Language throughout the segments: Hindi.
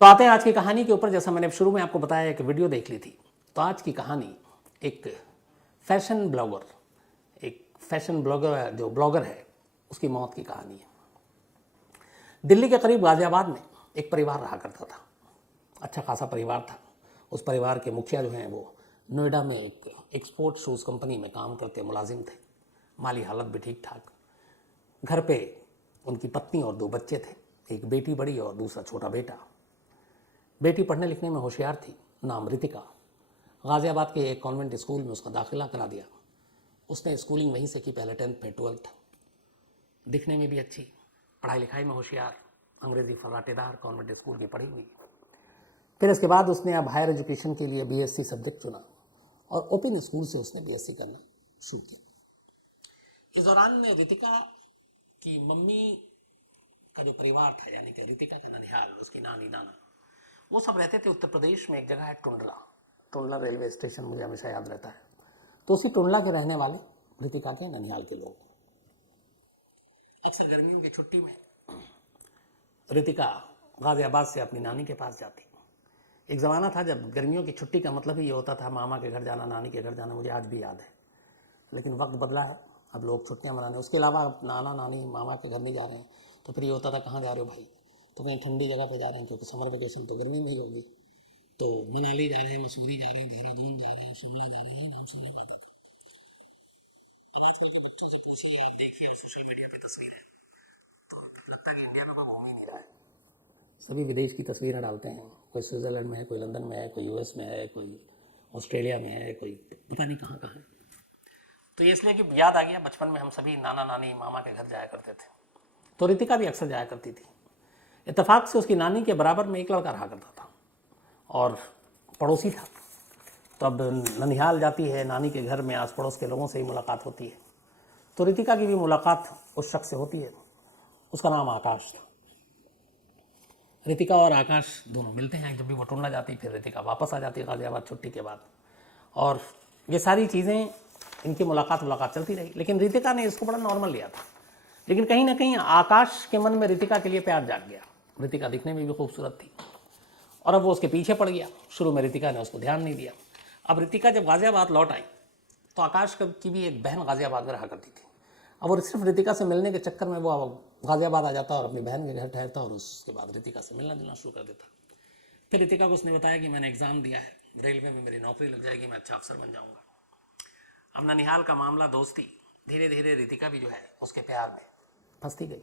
तो आते हैं आज की कहानी के ऊपर। जैसा मैंने शुरू में आपको बताया, एक वीडियो देख ली थी। तो आज की कहानी एक फैशन ब्लॉगर जो ब्लॉगर है उसकी मौत की कहानी है। दिल्ली के करीब गाजियाबाद में एक परिवार रहा करता था। अच्छा खासा परिवार था। उस परिवार के मुखिया जो हैं वो नोएडा में एक एक्सपोर्ट शूज़ कंपनी में काम करते मुलाजिम थे। माली हालत भी ठीक ठाक। घर पे उनकी पत्नी और 2 बच्चे थे, एक बेटी बड़ी और दूसरा छोटा बेटा। बेटी पढ़ने लिखने में होशियार थी, नाम रितिका। गाज़ियाबाद के एक कॉन्वेंट स्कूल में उसका दाखिला करा दिया। उसने स्कूलिंग वहीं से की, पहले 10th फिर 12th। दिखने में भी अच्छी, पढ़ाई लिखाई में होशियार, अंग्रेज़ी फर्राटेदार, कॉन्वेंट स्कूल की पढ़ी हुई। फिर इसके बाद उसने अब हायर एजुकेशन के लिए बीएससी सब्जेक्ट चुना और ओपन स्कूल से उसने बीएससी करना शुरू किया। इस दौरान रितिका की मम्मी का जो परिवार था, यानी कि रितिका का ननिहाल, उसकी नानी नाना, वो सब रहते थे उत्तर प्रदेश में। एक जगह है टुंडला रेलवे स्टेशन, मुझे हमेशा याद रहता है। तो उसी टुंडला के रहने वाले रितिका के ननिहाल के लोग। अक्सर गर्मियों की छुट्टी में रितिका गाजियाबाद से अपनी नानी के पास जाती। एक ज़माना था जब गर्मियों की छुट्टी का मतलब ही ये होता था मामा के घर जाना, नानी के घर जाना। मुझे आज भी याद है। लेकिन वक्त बदला है, अब लोग छुट्टियां मनाने, उसके अलावा अब नाना नानी मामा के घर नहीं जा रहे हैं। तो फिर ये होता था, कहाँ जा रहे हो भाई? तो कहीं ठंडी जगह पे जा रहे हैं, क्योंकि समर वेकेशन तो गर्मी में ही होगी। तो मनाली जा रहे हैं, मसूरी जा रहे हैं, देहरादून जा रहे हैं, शिमला जा रहे हैं, नाम सुनने पाते थे। आप देखिए सोशल मीडिया पे तस्वीरें, तो लगता है कि इंडिया में कोई घूम ही नहीं रहा है। सभी विदेश की तस्वीरें डालते हैं। कोई स्विट्ज़रलैंड में है, कोई लंदन में है, कोई यूएस में है, कोई ऑस्ट्रेलिया में है, कोई पता नहीं कहाँ कहाँ है। तो ये इसलिए कि याद आ गया, बचपन में हम सभी नाना नानी मामा के घर जाया करते थे। तो रितिका भी अक्सर जाया करती थी। इत्तेफाक से उसकी नानी के बराबर में एक लड़का रहा करता था और पड़ोसी था। तो अब ननिहाल जाती है, नानी के घर में आस पड़ोस के लोगों से ही मुलाकात होती है। तो रितिका की भी मुलाकात उस शख्स से होती है। उसका नाम आकाश था। रितिका और आकाश दोनों मिलते हैं। जब भी वो टुंडला जाती, फिर रितिका वापस आ जाती है गाजियाबाद छुट्टी के बाद। और ये सारी चीज़ें, इनकी मुलाकात चलती रही। लेकिन रितिका ने इसको बड़ा नॉर्मल लिया था। लेकिन कहीं ना कहीं आकाश के मन में रितिका के लिए प्यार जाग गया। रितिका दिखने में भी खूबसूरत थी और अब वो उसके पीछे पड़ गया। शुरू में रितिका ने उसको ध्यान नहीं दिया। अब रितिका जब गाजियाबाद लौट आई तो आकाश की भी एक बहन गाजियाबाद में रहा करती थी। अब वो सिर्फ रितिका से मिलने के चक्कर में वो गाजियाबाद आ जाता और अपनी बहन के घर ठहरता और उसके बाद रितिका से मिलना जुलना शुरू कर देता। फिर रितिका को उसने बताया कि मैंने एग्ज़ाम दिया है, रेलवे में मेरी नौकरी लग जाएगी, मैं अच्छा अफसर बन जाऊँगा। अब ननिहाल का मामला, दोस्ती, धीरे धीरे रितिका भी जो है उसके प्यार में फंसती गई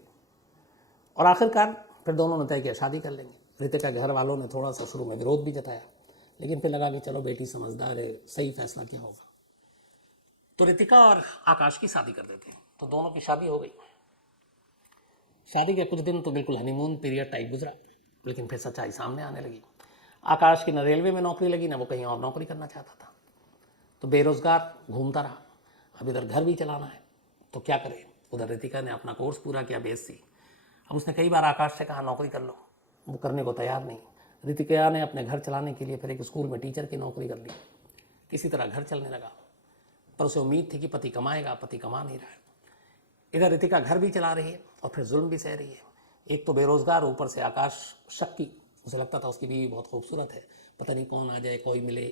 और आखिरकार फिर दोनों ने तय किया शादी कर लेंगे। रितिका के घर वालों ने थोड़ा सा शुरू में विरोध भी जताया, लेकिन फिर लगा कि चलो बेटी समझदार है, सही फैसला क्या होगा। तो रितिका और आकाश की शादी कर देते हैं। तो दोनों की शादी हो गई। शादी के कुछ दिन तो बिल्कुल हनीमून पीरियड टाइप गुजरा, लेकिन फिर सच्चाई सामने आने लगी। आकाश की न रेलवे में नौकरी लगी, न वो कहीं और नौकरी करना चाहता था। तो बेरोजगार घूमता रहा। अब इधर घर भी चलाना है तो क्या करे। उधर रितिका ने अपना कोर्स पूरा किया, बीएससी। अब उसने कई बार आकाश से कहा नौकरी कर लो, वो करने को तैयार नहीं। रितिका ने अपने घर चलाने के लिए फिर एक स्कूल में टीचर की नौकरी कर ली। किसी तरह घर चलने लगा, पर उसे उम्मीद थी कि पति कमाएगा, पति कमा नहीं रहा है। इधर रितिका घर भी चला रही है और फिर जुल्म भी सह रही है। एक तो बेरोजगार, ऊपर से आकाश शक्की। उसे लगता था उसकी बीवी बहुत खूबसूरत है, पता नहीं कौन आ जाए, कोई मिले।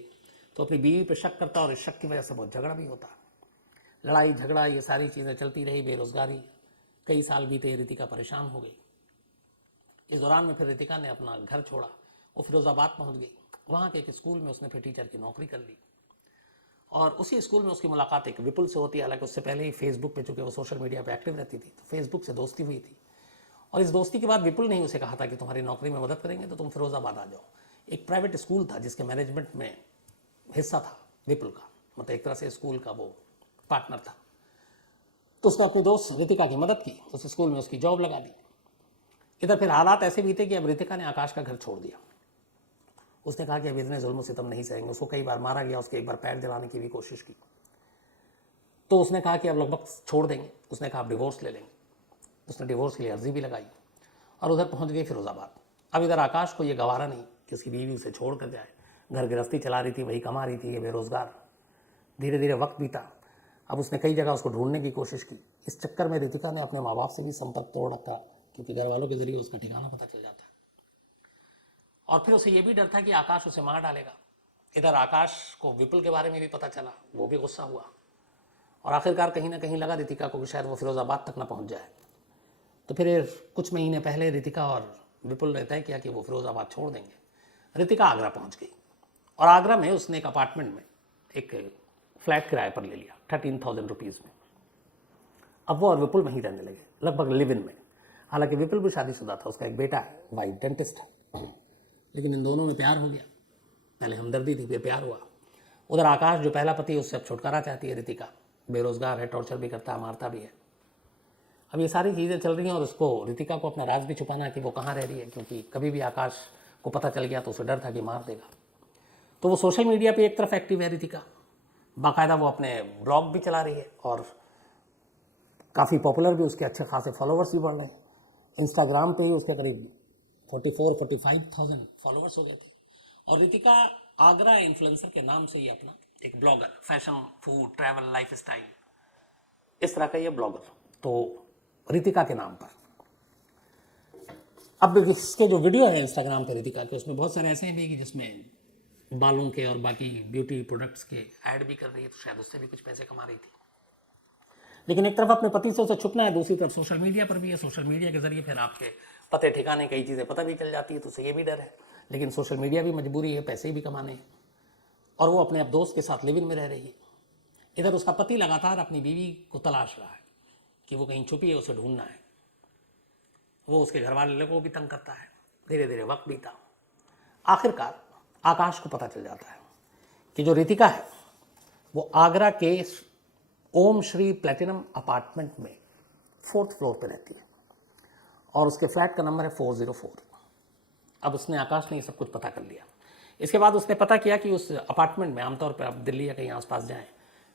तो अपनी बीवी पर शक करता और इस शक की वजह से बहुत झगड़ा भी होता। लड़ाई झगड़ा ये सारी चीज़ें चलती रही, बेरोजगारी। कई साल बीते, रितिका परेशान हो गई। इस दौरान में फिर रितिका ने अपना घर छोड़ा, वो फिरोजाबाद पहुंच गई। वहाँ के एक स्कूल में उसने फिर टीचर की नौकरी कर ली और उसी स्कूल में उसकी मुलाकात एक विपुल से होती है। हालांकि उससे पहले ही फेसबुक पे, चूँकि वो सोशल मीडिया पे एक्टिव रहती थी, तो फेसबुक से दोस्ती हुई थी। और इस दोस्ती के बाद विपुल ने उसे कहा था कि तुम्हारी नौकरी में मदद करेंगे तो तुम फिरोजाबाद आ जाओ। एक प्राइवेट स्कूल था जिसके मैनेजमेंट में हिस्सा था विपुल का, मतलब एक तरह से स्कूल का वो पार्टनर था। तो उसने अपनी दोस्त रितिका की मदद की, उस स्कूल में उसकी जॉब लगा दी। इधर फिर हालात ऐसे बीते कि अब रितिका ने आकाश का घर छोड़ दिया। उसने कहा कि अब इतने जुल्म सितम नहीं सहेंगे। उसको कई बार मारा गया, उसके एक बार पैर जलाने की भी कोशिश की। तो उसने कहा कि अब लगभग छोड़ देंगे। उसने कहा अब डिवोर्स ले लेंगे। उसने डिवोर्स के लिए अर्जी भी लगाई और उधर पहुंच गई फिरोजाबाद। अब इधर आकाश को ये गवारा नहीं कि उसकी बीवी उसे छोड़ कर जाए। घर गृहस्थी चला रही थी, वही कमा रही थी, ये बेरोजगार। धीरे धीरे वक्त बीता। अब उसने कई जगह उसको ढूंढने की कोशिश की। इस चक्कर में रितिका ने अपने माँ बाप से भी संपर्क तोड़ रखा, क्योंकि घर वालों के जरिए उसका ठिकाना पता चल जाता है। और फिर उसे ये भी डर था कि आकाश उसे मार डालेगा। इधर आकाश को विपुल के बारे में भी पता चला, वो भी गुस्सा हुआ, और आखिरकार कहीं ना कहीं लगा रितिका को कि शायद वो फिरोजाबाद तक ना पहुंच जाए। तो फिर कुछ महीने पहले रितिका और विपुल ने तय किया कि वो फिरोजाबाद छोड़ देंगे। रितिका आगरा पहुंच गई, और आगरा में उसने एक अपार्टमेंट में एक फ्लैट किराए पर ले लिया 13,000 रुपीज़ में। अब वो और विपुल वहीं रहने लगे, लगभग लिव इन में। हालांकि विपुल भी शादीशुदा था, उसका एक बेटा है, वाइफ डेंटिस्ट है, लेकिन इन दोनों में प्यार हो गया। पहले हमदर्दी थी, फिर प्यार हुआ। उधर आकाश जो पहला पति है, उससे अब छुटकारा चाहती है रितिका। बेरोजगार है, टॉर्चर भी करता है, मारता भी है। अब ये सारी चीज़ें चल रही हैं, और उसको रितिका को अपना राज भी छुपाना है कि वो कहाँ रह रही है, क्योंकि कभी भी आकाश को पता चल गया तो उसे डर था कि मार देगा। तो वो सोशल मीडिया पे एक तरफ एक्टिव है रितिका, बाकायदा वो अपने ब्लॉग भी चला रही है, और काफ़ी पॉपुलर भी, उसके अच्छे खासे फॉलोअर्स भी बढ़ रहे हैं। इंस्टाग्राम पे ही उसके करीब 44-45,000 फॉलोअर्स हो गए थे। और रितिका आगरा इन्फ्लुएंसर के नाम से ही अपना एक blogger, fashion, food, travel, life style, इस तरह का ये ब्लॉगर, तो रितिका के नाम पर। अब इसके जो वीडियो है इंस्टाग्राम पर रितिका के, उसमें बहुत सारे ऐसे हैं भी कि जिसमें बालों के और बाकी ब्यूटी प्रोडक्ट्स के ऐड भी कर रही है, तो शायद उससे भी कुछ पैसे कमा रही थी। लेकिन एक तरफ अपने पति से उसे छुपना है, दूसरी तरफ सोशल मीडिया पर भी है। सोशल मीडिया के जरिए फिर आपके पते ठिकाने कई चीज़ें पता भी चल जाती है, तो उसे ये भी डर है। लेकिन सोशल मीडिया भी मजबूरी है, पैसे भी कमाने हैं, और वो अपने अब दोस्त के साथ लिव इन में रह रही है। इधर उसका पति लगातार अपनी बीवी को तलाश रहा है कि वो कहीं छुपी है, उसे ढूंढना है। वो उसके घर वाले को भी तंग करता है। धीरे धीरे वक्त बीता, आखिरकार आकाश को पता चल जाता है कि जो रितिका है वो आगरा के ओम श्री प्लेटिनम अपार्टमेंट में 4th फ्लोर पर रहती है, और उसके फ्लैट का नंबर है 404। अब उसने, आकाश ने ये सब कुछ पता कर लिया। इसके बाद उसने पता किया कि उस अपार्टमेंट में, आमतौर पर आप दिल्ली या कहीं आसपास जाएं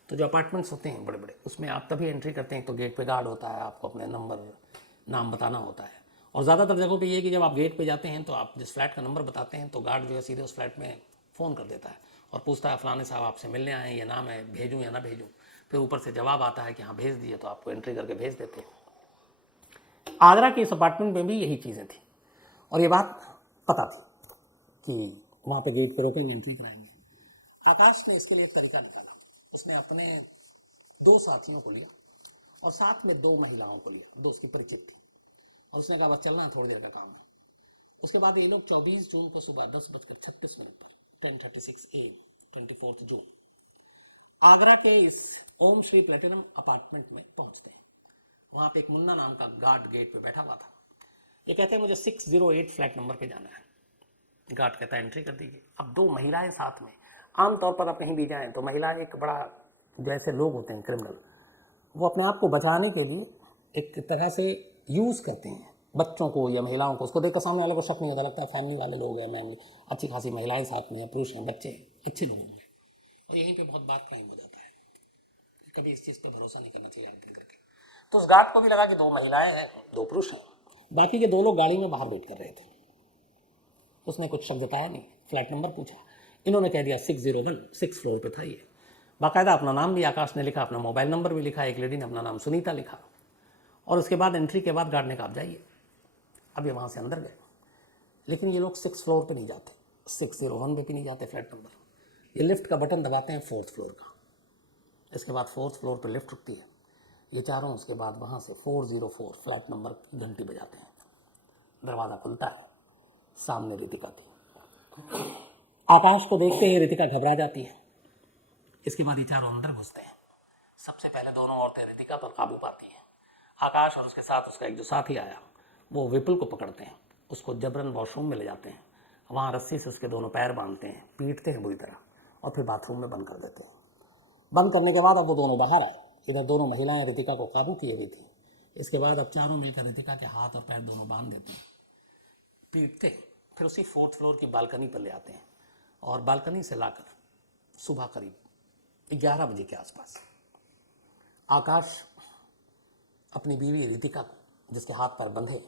तो जो अपार्टमेंट्स होते हैं बड़े बड़े, उसमें आप तभी एंट्री करते हैं तो गेट पे गार्ड होता है, आपको अपने नाम बताना होता है। और ज़्यादातर जगहों पे ये है कि जब आप गेट पे जाते हैं तो आप जिस फ्लैट का नंबर बताते हैं तो गार्ड जो है सीधे उस फ्लैट में फ़ोन कर देता है और पूछता है फलाने साहब आपसे मिलने आए हैं, ये नाम है, भेजूँ या ना भेजूँ। फिर ऊपर से जवाब आता है कि हाँ भेज दिए, तो आपको एंट्री करके भेज देते हैं। आगरा के इस अपार्टमेंट में भी यही चीज़ें थी, और ये बात पता थी कि वहाँ पे गेट पर रोकेंगे, एंट्री कराएंगे। आकाश ने इसके लिए एक तरीका निकाला। उसने अपने 2 साथियों को लिया और साथ में 2 महिलाओं को लिया, 2 उसकी परिचित थी, और उसने कहा बस चलना है, थोड़ी देर का काम है। उसके बाद ये लोग 24 जून को सुबह 10:36 पर 10:36 AM 24 जून आगरा के इस ओम श्री प्लेटिनम अपार्टमेंट में पहुंचते हैं। वहां पे एक मुन्ना नाम का गार्ड गेट पे बैठा हुआ था। ये कहते हैं मुझे 608 फ्लैट नंबर पे जाना है। गार्ड कहता है एंट्री कर दीजिए। अब 2 महिलाएं साथ में, आमतौर पर आप कहीं भी जाएं तो महिलाएं एक बड़ा, जैसे लोग होते हैं क्रिमिनल, वो अपने आप को बचाने के लिए एक तरह से यूज़ करते हैं बच्चों को या महिलाओं को। उसको देखकर सामने वाले को शक नहीं होता, लगता है फैमिली वाले लोग हैं, फैमिली अच्छी खासी महिलाएं साथ में हैं, पुरुष हैं, बच्चे हैं, अच्छे लोग होंगे। और यहीं पे बहुत बात क्राइम हो जाता है। कभी इस चीज़ पर भरोसा नहीं करना चाहिए एंट्री करके। तो उस गार्ड को भी लगा कि 2 महिलाएं हैं, 2 पुरुष हैं, बाकी के 2 लोग गाड़ी में बाहर वेट कर रहे थे। उसने कुछ शब्द बताया नहीं, फ्लैट नंबर पूछा, इन्होंने कह दिया 601, 6th फ्लोर पे था ये। बाकायदा अपना नाम भी आकाश ने लिखा, अपना मोबाइल नंबर भी लिखा, एक लेडी ने अपना नाम सुनीता लिखा। और उसके बाद एंट्री के बाद गार्ड ने कहा आप जाइए। अब ये वहाँ से अंदर गए, लेकिन ये लोग 6th फ्लोर पे नहीं जाते, 601 पे भी नहीं जाते फ्लैट नंबर। ये लिफ्ट का बटन दबाते हैं 4th फ्लोर का। इसके बाद 4th फ्लोर पे लिफ्ट रुकती है, ये चारों उसके बाद वहाँ से 404 फ्लैट नंबर की घंटी बजाते हैं। दरवाज़ा खुलता है, सामने रितिका थी। आकाश को देखते ही रितिका घबरा जाती है। इसके बाद ये चारों अंदर घुसते हैं। सबसे पहले दोनों औरतें रितिका पर काबू पाती हैं। आकाश और उसके साथ उसका एक जो साथी आया, वो विपुल को पकड़ते हैं, उसको जबरन वॉशरूम में ले जाते हैं। वहाँ रस्सी से उसके दोनों पैर बांधते हैं, पीटते हैं बुरी तरह, और फिर बाथरूम में बंद कर देते हैं। बंद करने के बाद अब वो दोनों बाहर आए। इधर दोनों महिलाएं रितिका को काबू किए हुई थी। इसके बाद अब चारों मिलकर रितिका के हाथ और पैर दोनों बांध देते हैं, पीटते हैं। फिर उसी 4th फ्लोर की बालकनी पर ले आते हैं, और बालकनी से लाकर सुबह करीब 11 बजे के आसपास आकाश अपनी बीवी रितिका को, जिसके हाथ पैर बंधे,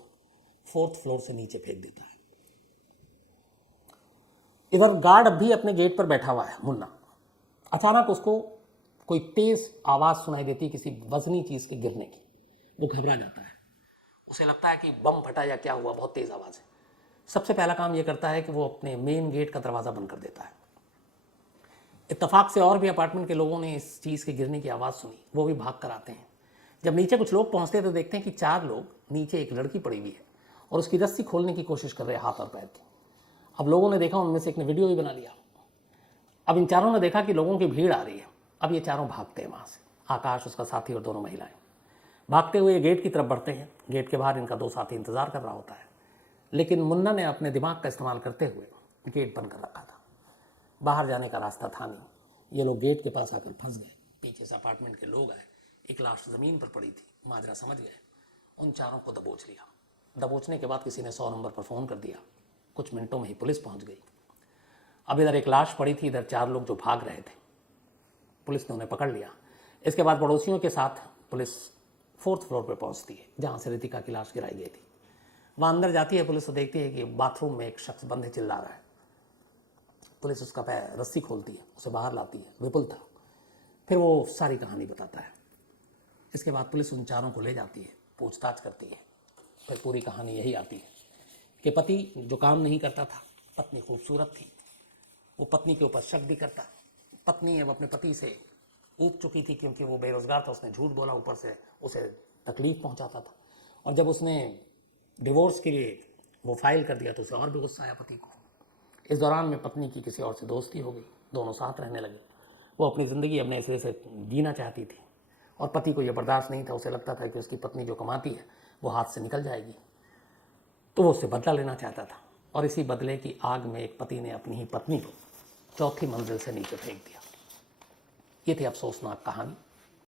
4th फ्लोर से नीचे फेंक देता है। इधर गार्ड अब भी अपने गेट पर बैठा हुआ है, मुन्ना। अचानक उसको कोई तेज आवाज़ सुनाई देती है किसी वजनी चीज़ के गिरने की। वो घबरा जाता है, उसे लगता है कि बम फटा या क्या हुआ, बहुत तेज आवाज़ है। सबसे पहला काम ये करता है कि वो अपने मेन गेट का दरवाज़ा बंद कर देता है। इत्तेफाक से और भी अपार्टमेंट के लोगों ने इस चीज़ के गिरने की आवाज़ सुनी, वो भी भाग कर आते हैं। जब नीचे कुछ लोग पहुंचते हैं तो देखते हैं कि 4 लोग नीचे एक लड़की पड़ी हुई है और उसकी रस्सी खोलने की कोशिश कर रहे हैं हाथ और पैर की। अब लोगों ने देखा, उनमें से एक ने वीडियो भी बना लिया। अब इन चारों ने देखा कि लोगों की भीड़ आ रही है। अब ये चारों भागते हैं वहाँ से, आकाश, उसका साथी और दोनों महिलाएं। भागते हुए गेट की तरफ बढ़ते हैं। गेट के बाहर इनका 2 साथी इंतजार कर रहा होता है, लेकिन मुन्ना ने अपने दिमाग का इस्तेमाल करते हुए गेट बंद कर रखा था। बाहर जाने का रास्ता था नहीं। ये लोग गेट के पास आकर फंस गए। पीछे से अपार्टमेंट के लोग आए, एक लाश ज़मीन पर पड़ी थी। माजरा समझ गए, उन चारों को दबोच लिया। दबोचने के बाद किसी ने 100 नंबर पर फ़ोन कर दिया। कुछ मिनटों में ही पुलिस पहुंच गई। अब इधर एक लाश पड़ी थी, इधर 4 लोग जो भाग रहे थे। पुलिस ने उन्हें पकड़ लिया। इसके बाद पड़ोसियों के साथ पुलिस 4th फ्लोर पर पहुंचती है, जहां से रितिका की लाश गिराई गई थी। वहाँ अंदर जाती है पुलिस, तो देखती है कि बाथरूम में एक शख्स बंद है, चिल्ला रहा है। पुलिस उसका पैर रस्सी खोलती है, उसे बाहर लाती है, विपुल था। फिर वो सारी कहानी बताता है। इसके बाद पुलिस उन चारों को ले जाती है, पूछताछ करती है। फिर पूरी कहानी यही आती है कि पति जो काम नहीं करता था, पत्नी खूबसूरत थी, वो पत्नी के ऊपर शक भी करता। पत्नी अब अपने पति से ऊब चुकी थी, क्योंकि वो बेरोजगार था, उसने झूठ बोला, ऊपर से उसे तकलीफ पहुंचाता था। और जब उसने डिवोर्स के लिए वो फाइल कर दिया तो उसे और भी गुस्सा आया पति को। इस दौरान में पत्नी की किसी और से दोस्ती हो गई, दोनों साथ रहने लगे। वो अपनी ज़िंदगी अपने सिरे से जीना चाहती थी और पति को यह बर्दाश्त नहीं था। उसे लगता था कि उसकी पत्नी जो कमाती है वो हाथ से निकल जाएगी, तो वो उससे बदला लेना चाहता था। और इसी बदले की आग में एक पति ने अपनी ही पत्नी को 4थी मंजिल से नीचे फेंक दिया। ये थी अफसोसनाक कहानी।